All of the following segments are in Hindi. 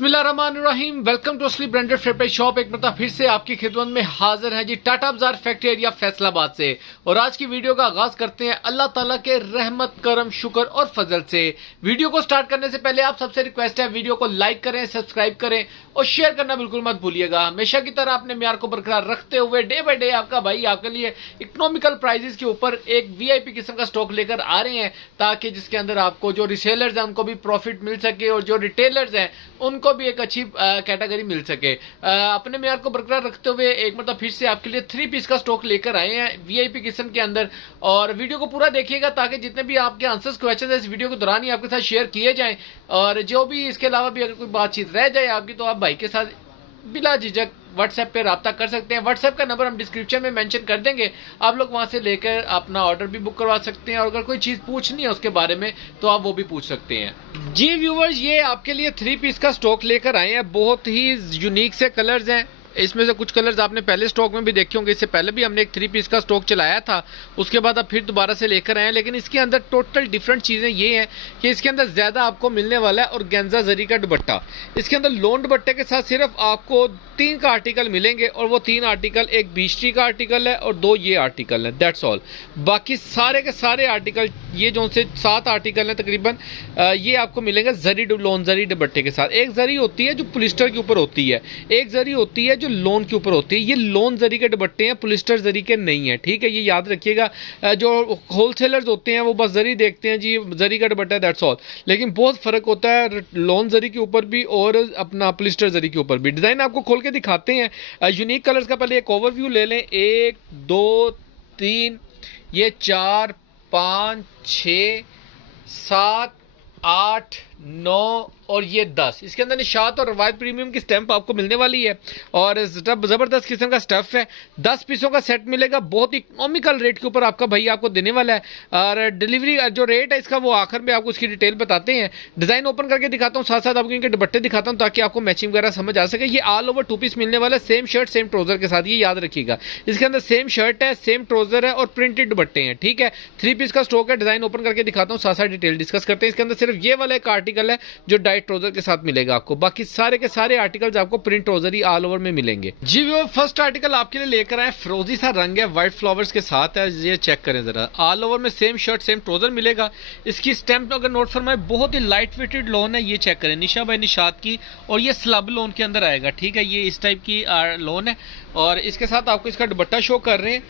बिस्मिल्लाहिर्रहमानिर्रहीम। वेलकम टू असली ब्रांडेड फेयर शॉप। एक मतलब फिर से आपकी खिदमत में हाजिर है जी टाटा बाजार फैक्ट्री एरिया फैसलाबाद से। और आज की वीडियो का आगाज करते हैं अल्लाह ताला के रहमत करम शुक्र और फजल से। वीडियो को स्टार्ट करने से पहले आप सबसे रिक्वेस्ट है वीडियो को लाइक करें, सब्सक्राइब करें और शेयर करना बिल्कुल मत भूलिएगा। हमेशा की तरह अपने म्यार को बरकरार रखते हुए डे बाय डे आपका भाई आपके लिए इकोनॉमिकल प्राइजेस के ऊपर एक वीआईपी किस्म का स्टॉक लेकर आ रहे हैं, ताकि जिसके अंदर आपको जो रिसेलर्स हैं उनको भी प्रॉफिट मिल सके और जो रिटेलर्स हैं उनको भी एक अच्छी कैटेगरी मिल सके। अपने म्यार को बरकरार रखते हुए एक मतलब फिर से आपके लिए 3 पीस का स्टॉक लेकर आए हैं वीआईपी किस्म के अंदर। और वीडियो को पूरा देखिएगा ताकि जितने भी आपके आंसर्स क्वेश्चन है इस वीडियो के दौरान ही आपके साथ शेयर किए जाएं। और जो भी इसके अलावा भी अगर कोई बातचीत रह जाए आपकी, तो आप भाई के साथ बिला झिझक व्हाट्सएप पे रब्ता कर सकते हैं। व्हाट्सएप का नंबर हम डिस्क्रिप्शन में मेंशन कर देंगे, आप लोग वहां से लेकर अपना ऑर्डर भी बुक करवा सकते हैं। और अगर कोई चीज पूछनी है उसके बारे में तो आप वो भी पूछ सकते हैं। जी व्यूवर्स, ये आपके लिए 3 पीस का स्टॉक लेकर आए हैं। बहुत ही यूनिक से कलर्स हैं। इसमें से कुछ कलर्स आपने पहले स्टॉक में भी देखे होंगे। इससे पहले भी हमने एक 3 पीस का स्टॉक चलाया था, उसके बाद अब फिर दोबारा से लेकर आए हैं। लेकिन इसके अंदर टोटल डिफरेंट चीजें ये हैं कि इसके अंदर ज्यादा आपको मिलने वाला है और गेंजा जरी का दुपट्टा। इसके अंदर लोन दुपट्टे के साथ सिर्फ आपको 3 का आर्टिकल मिलेंगे, और वो 3 आर्टिकल एक बीस्ट्री का आर्टिकल है और 2 ये आर्टिकल है, दैट्स ऑल। बाकी सारे के सारे आर्टिकल ये जो से 7 आर्टिकल है तकरीबन, ये आपको मिलेंगे जरी लोन जरी दुपट्टे के साथ। एक जरी होती है जो पोलिस्टर के ऊपर होती है, एक जरी होती है जो लोन के ऊपर होती है। ये लोन जरी के दुपट्टे हैं, पोलिस्टर जरी के नहीं है, ठीक है, ये याद रखिएगा। जो होलसेलर्स होते हैं वो बस जरी देखते हैं जी जरी का दुपट्टा है, दैट्स ऑल। लेकिन बहुत फर्क होता है लोन जरी के ऊपर भी और अपना पोलिस्टर जरी के ऊपर भी। डिजाइन आपको खोल के दिखाते हैं। यूनिक कलर्स का पहले एक ओवरव्यू ले लें। 1 2 3 ये 4 5 6 7 8 9 और ये 10। इसके अंदर निशात और रवायत प्रीमियम की स्टैंप आपको मिलने वाली है और जबरदस्त किस्म का स्टफ है। 10 पीसों का सेट मिलेगा, बहुत इकोनॉमिकल रेट के ऊपर आपका भाई आपको देने वाला है। और डिलीवरी जो रेट है इसका वो आखिर में आपको उसकी डिटेल बताते हैं। डिजाइन ओपन करके दिखाता हूँ, साथ साथ आपको इनके दुपट्टे दिखाता हूँ ताकि आपको मैचिंग वगैरह समझ आ सके। ये ऑल ओवर 2 पीस मिलने वाला है, सेम शर्ट सेम ट्राउजर के साथ, ये याद रखिएगा। इसके अंदर सेम शर्ट है, सेम ट्राउजर है और प्रिंटेड दुपट्टे हैं, ठीक है। 3 पीस का स्टॉक है। डिजाइन ओपन करके दिखाता हूँ, साथ साथ डिटेल डिस्कस करते हैं। इसके अंदर सिर्फ ये वाला एक आर्टिकल है जो डाइट ट्राउजर के साथ मिलेगा आपको, बाकी सारे के सारे आर्टिकल्स आपको प्रिंट ट्राउजर ही ऑल ओवर में मिलेंगे। जी वो फर्स्ट आर्टिकल आपके लिए लेकर आए, फिरोजी सा रंग है, व्हाइट फ्लावर्स के साथ है। ये चेक करें जरा, ऑल ओवर में सेम शर्ट सेम ट्राउजर मिलेगा। इसकी स्टैंप अगर नोट फरमाए, बहुत ही लाइट वेटेड लोन है। ये चेक करें, निशा बाई निशात की, और ये स्लब लोन के अंदर आएगा, ठीक है। ये इस टाइप की लोन है और इसके साथ आपको इसका दुपट्टा शो कर रहे हैं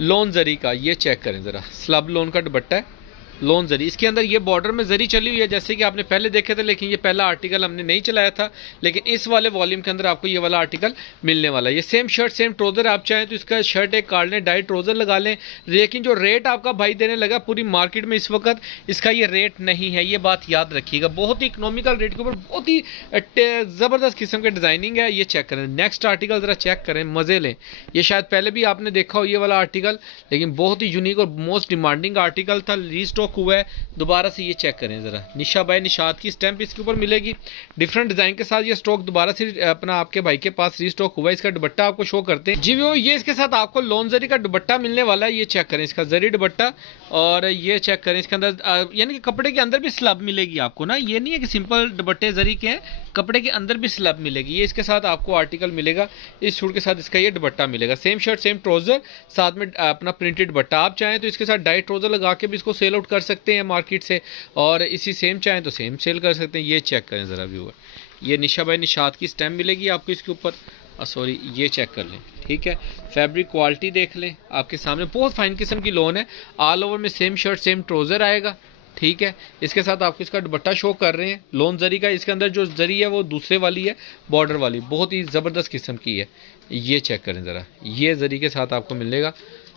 लोन जरी का। ये चेक करें जरा, स्लब लोन का दुपट्टा है, लोन जरी। इसके अंदर ये बॉर्डर में जरी चली हुई है जैसे कि आपने पहले देखे थे, लेकिन ये पहला आर्टिकल हमने नहीं चलाया था। लेकिन इस वाले वॉल्यूम के अंदर आपको ये वाला आर्टिकल मिलने वाला है। ये सेम शर्ट सेम ट्राउजर, आप चाहें तो इसका शर्ट एक काट लें, डाई ट्राउजर लगा लें। लेकिन जो रेट आपका भाई देने लगा पूरी मार्केट में इस वक्त, इसका ये रेट नहीं है, ये बात याद रखिएगा। बहुत ही इकोनॉमिकल रेट के ऊपर बहुत ही जबरदस्त किस्म के डिजाइनिंग है। ये चेक करें, नेक्स्ट आर्टिकल जरा चेक करें, मजे लें। ये शायद पहले भी आपने देखा हो ये वाला आर्टिकल, लेकिन बहुत ही यूनिक और मोस्ट डिमांडिंग आर्टिकल था, रीस्टॉक हुआ है दोबारा से। ये चेक करें जरा, निशा बाई निशात की स्टैंप इसके ऊपर मिलेगी डिफरेंट डिजाइन के साथ। ये स्टॉक दोबारा से अपना आपके भाई के पास रीस्टॉक हुआ है। इसका दुपट्टा आपको शो करते हैं जी वो, ये इसके साथ आपको लोन जरी का दुपट्टा मिलने वाला है। ये चेक करें, इसका जरी दुपट्टा। और ये चेक करें, इसके अंदर यानी कि कपड़े के अंदर भी स्लब मिलेगी आपको ना, ये नहीं है कि सिंपल दुपट्टे जरी के हैं, कपड़े के अंदर भी स्लब मिलेगी। ये इसके साथ आपको आर्टिकल मिलेगा, इस सूट के साथ इसका ये दुपट्टा मिलेगा। सेम शर्ट सेम ट्राउजर, साथ में अपना प्रिंटेड दुपट्टा। आप चाहें तो इसके साथ डाई ट्राउजर लगा के भी इसको सेल आउट कर सकते हैं मार्केट से, और इसी सेम चाहें तो सेम सेल कर सकते हैं। ये चेक करें जरा व्यूअर, ये निशा बाई निशात की स्टैम्प मिलेगी आपको इसके ऊपर। सॉरी, ये चेक कर लें, ठीक है। फैब्रिक क्वालिटी देख लें, आपके सामने बहुत फाइन किस्म की लोन है। ऑल ओवर में सेम शर्ट सेम ट्राउजर आएगा, ठीक है। इसके साथ आपको इसका दुपट्टा शो कर रहे हैं लोन जरी का। इसके अंदर जो जरी है वो दूसरे वाली है, बॉर्डर वाली, बहुत ही ज़बरदस्त किस्म की है। ये चेक करें ज़रा, ये जरी के साथ आपको मिलेगा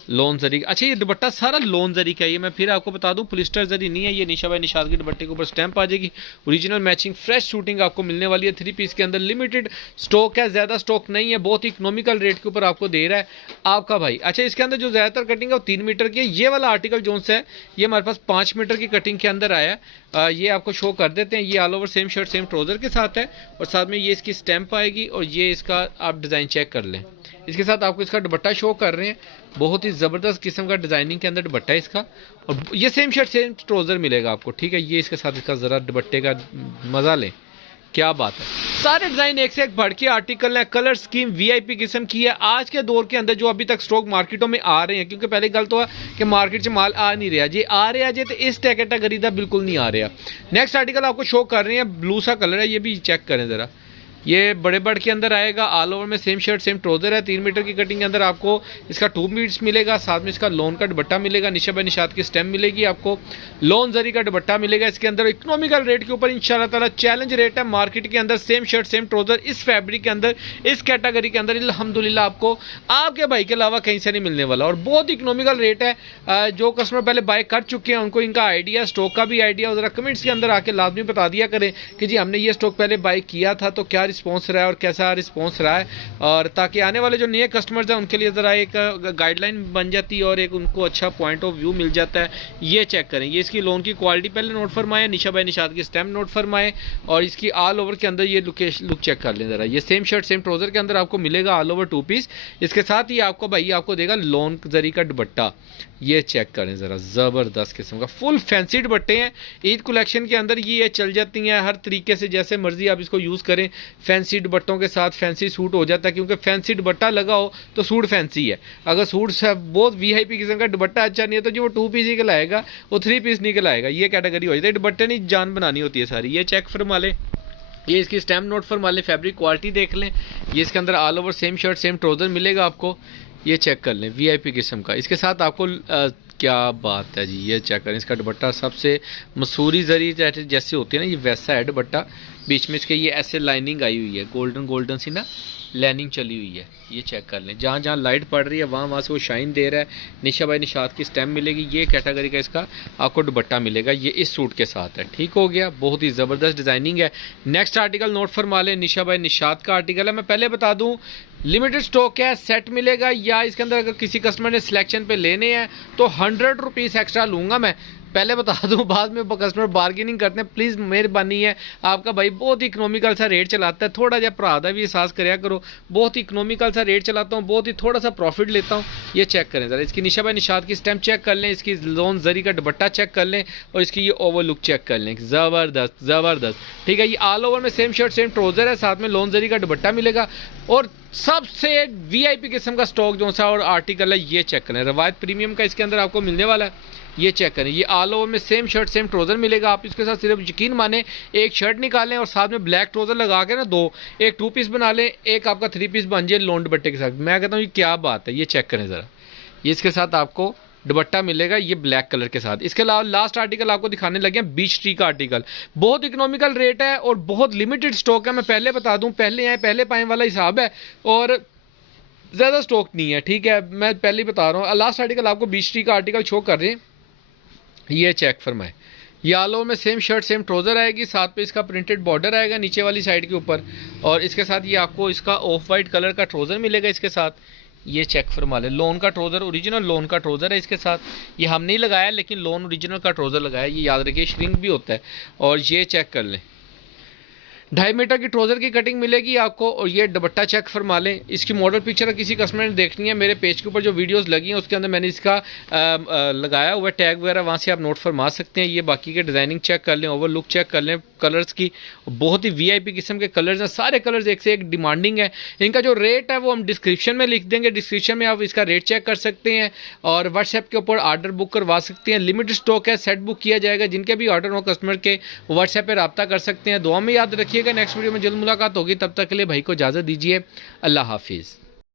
लोन जरी। अच्छा, ये दुपट्टा सारा लोन जरी का है। ये मैं फिर आपको बता दूं, पोलिस्टर जरी नहीं है। ये निशा बाई निशात के दुपट्टे के ऊपर स्टैंप आ जाएगी। ओरिजिनल मैचिंग फ्रेश शूटिंग आपको मिलने वाली है। 3 पीस के अंदर लिमिटेड स्टॉक है, ज्यादा स्टॉक नहीं है, बहुत इकोनॉमिकल रेट के ऊपर आपको दे रहा है आपका भाई। अच्छा, इसके अंदर जो ज्यादातर कटिंग है वो 3 मीटर की है। ये वाला आर्टिकल जो है ये हमारे पास 5 मीटर की कटिंग के अंदर आया है। ये आपको शो कर देते हैं। ये all over same shirt same trouser के साथ है और साथ में ये इसकी स्टैंप आएगी और ये इसका आप डिजाइन चेक कर लें। इसके साथ आपको इसका दुपट्टा शो कर रहे हैं, बहुत ही जबरदस्त किस्म का डिजाइनिंग के अंदर दुपट्टा है इसका। और ये सेम शर्ट सेम ट्राउजर मिलेगा आपको, ठीक है। ये इसके साथ इसका जरा दुपट्टे का मजा लें, क्या बात है। सारे डिजाइन एक से एक बढ़ के आर्टिकल है, कलर स्कीम वीआईपी किस्म की है। आज के दौर के अंदर जो अभी तक स्टॉक मार्केटों में आ रहे हैं, क्योंकि पहले गल तो है कि मार्केट से माल आ नहीं रहा जी, आ रहा जी तो इस कैटेगरी का बिल्कुल नहीं आ रहा। नेक्स्ट आर्टिकल आपको शो कर रहे हैं, ब्लू सा कलर है, ये भी चेक करें जरा। ये बड़े बर्ड के अंदर आएगा, ऑल ओवर में सेम शर्ट सेम ट्राउजर है। 3 मीटर की कटिंग के अंदर आपको इसका 2 मीटर्स मिलेगा, साथ में इसका लोन का दुपट्टा मिलेगा, निशा बाय निशात की स्टेम मिलेगी, आपको लोन जरी का दुपट्टा मिलेगा। इसके अंदर इकोनॉमिकल रेट के ऊपर इंशाल्लाह ताला चैलेंज रेट है मार्केट के अंदर। सेम शर्ट सेम ट्राउजर इस फैब्रिक के अंदर, इस कैटेगरी के अंदर अल्हम्दुलिल्लाह आपको आपके भाई के अलावा कहीं से नहीं मिलने वाला, और बहुत इकोनॉमिकल रेट है। जो कस्टमर पहले बाय कर चुके हैं उनको इनका आइडिया, स्टॉक का भी आइडिया जरा कमेंट्स के अंदर आके लाजमी बता दिया करें कि जी हमने ये स्टॉक पहले बाय किया था तो क्या रिस्पॉन्स रहा है और कैसा रिस्पॉन्स रहा है, और ताकि आने वाले जो नए कस्टमर्स हैं उनके लिए ज़रा एक गाइडलाइन बन जाती है और एक उनको अच्छा पॉइंट ऑफ व्यू मिल जाता है। ये चेक करें, ये इसकी लोन की क्वालिटी पहले नोट फरमाएं, निशा बाय निशात की स्टैम्प नोट फरमाएं, और इसकी ऑल ओवर के अंदर ये लुक चेक कर लें ज़रा। ये सेम शर्ट सेम ट्राउजर के अंदर आपको मिलेगा ऑल ओवर 2 पीस। इसके साथ ही आपको भाई आपको देगा लोन जरी का दुपट्टा, ये चेक करें ज़रा, ज़बरदस्त किस्म का फुल फैंसी दुपट्टे हैं। ईद कलेक्शन के अंदर ये चल जाती हैं हर तरीके से, जैसे मर्जी आप इसको यूज़ करें। फैंसी दुपट्टों के साथ फैंसी सूट हो जाता है, क्योंकि फैंसी दुपट्टा लगा हो तो सूट फैंसी है। अगर सूट बहुत वीआईपी किस्म का दुपट्टा अच्छा नहीं है तो जो वो 2 पीस निकल आएगा वो 3 पीस निकल आएगा, ये कैटेगरी हो जाती है। दुपट्टे नहीं जान बनानी होती है सारी। ये चेक फरमा लें, ये इसकी स्टैम्प नोट फरमा लें, फैब्रिक क्वालिटी देख लें। ये इसके अंदर all over same shirt same trouser मिलेगा आपको, ये चेक कर लें वीआईपी किस्म का। इसके साथ आपको क्या बात है जी, ये चेक करें, इसका दुपट्टा सबसे मसूरी जरी जैसे होती है ना, ये वैसा है दुपट्टा। बीच में इसके ये ऐसे लाइनिंग आई हुई है, गोल्डन सी ना लाइनिंग चली हुई है। ये चेक कर लें, जहाँ जहाँ लाइट पड़ रही है वहाँ से वो शाइन दे रहा है। निशा बाय निशात की स्टैम्प मिलेगी, ये कैटेगरी का इसका आपको दुपट्टा मिलेगा, ये इस सूट के साथ है। ठीक हो गया, बहुत ही ज़बरदस्त डिज़ाइनिंग है। नेक्स्ट आर्टिकल नोट फरमा लें, निशा बाय निशात का आर्टिकल है। मैं पहले बता दूँ लिमिटेड स्टॉक है, सेट मिलेगा, या इसके अंदर अगर किसी कस्टमर ने सिलेक्शन पे लेने हैं तो 100 रुपीज़ एक्स्ट्रा लूँगा मैं, पहले बता दूं। बाद में कस्टमर बार्गेनिंग करते हैं, प्लीज़ मेहरबानी है आपका भाई बहुत इकोनॉमिकल सा रेट चलाता है, थोड़ा जहा भरा दा भी एहसास कराया करो। बहुत इकोनॉमिकल सा रेट चलाता हूँ, बहुत ही थोड़ा सा प्रॉफिट लेता हूँ। ये चेक करें ज़रा, इसकी निशा बाय निशात की स्टैम्प चेक कर लें, इसकी लोन जरी का दुपट्टा चेक कर लें, और इसकी ये ओवर लुक चेक कर लें। ज़बरदस्त ठीक है। ये ऑल ओवर में सेम शर्ट सेम ट्राउजर है, साथ में लोन जरी का दुपट्टा मिलेगा, और सबसे वीआईपी किस्म का स्टॉक जो सा और आर्टिकल है ये चेक करें। रवायत प्रीमियम का इसके अंदर आपको मिलने वाला है, ये चेक करें। ये ऑल ओवर में सेम शर्ट सेम ट्राउजर मिलेगा। आप इसके साथ सिर्फ यकीन माने एक शर्ट निकालें और साथ में ब्लैक ट्राउजर लगा के ना एक 2 पीस बना लें, एक आपका 3 पीस बन जाए लोन दुपट्टे के साथ। मैं कहता हूँ ये क्या बात है, ये चेक करें ज़रा। ये इसके साथ आपको दुपट्टा मिलेगा, ये ब्लैक कलर के साथ। इसके अलावा लास्ट आर्टिकल आपको दिखाने लगे हैं बीच ट्री का आर्टिकल। बहुत इकोनॉमिकल रेट है और बहुत लिमिटेड स्टॉक है। मैं पहले बता दूं, पहले आए पहले पाए वाला हिसाब है और ज़्यादा स्टॉक नहीं है। ठीक है, मैं पहले ही बता रहा हूँ। लास्ट आर्टिकल आपको बीच ट्री का आर्टिकल शो कर रहे हैं, ये चेक फरमाए। ये आलो में सेम शर्ट सेम ट्राउजर आएगी, साथ पे इसका प्रिंटेड बॉर्डर आएगा नीचे वाली साइड के ऊपर, और इसके साथ ये आपको इसका ऑफ वाइट कलर का ट्राउजर मिलेगा इसके साथ। ये चेक फरमा ले, लोन का ट्राउजर, ओरिजिनल लोन का ट्राउजर है इसके साथ। ये हम नहीं लगाया लेकिन लोन ओरिजिनल का ट्राउजर लगाया, ये याद रखिए, श्रिंक भी होता है। और ये चेक कर लें, 2.5 मीटर की ट्राउजर की कटिंग मिलेगी आपको, और ये दुपट्टा चेक फरमा लें। इसकी मॉडल पिक्चर किसी कस्टमर ने देखनी है, मेरे पेज के ऊपर जो वीडियोस लगी हैं उसके अंदर मैंने इसका लगाया हुआ टैग वगैरह, वहाँ से आप नोट फरमा सकते हैं। ये बाकी के डिज़ाइनिंग चेक कर लें, ओवर लुक चेक कर लें, कलर्स की बहुत ही वीआईपी किस्म के कलर्स हैं, सारे कलर्स एक से एक डिमांडिंग है। इनका जो रेट है वो हम डिस्क्रिप्शन में लिख देंगे, डिस्क्रिप्शन में आप इसका रेट चेक कर सकते हैं और व्हाट्सएप के ऊपर ऑर्डर बुक करवा सकते हैं। लिमिटेड स्टॉक है, सेट बुक किया जाएगा। जिनके भी ऑर्डर हो कस्टमर के व्हाट्सएप पर रब्ता कर सकते हैं। दुआ में याद रखिएगा, नेक्स्ट वीडियो में जल्द मुलाकात होगी, तब तक के लिए भाई को इजाज़त दीजिए। अल्लाह हाफिज़।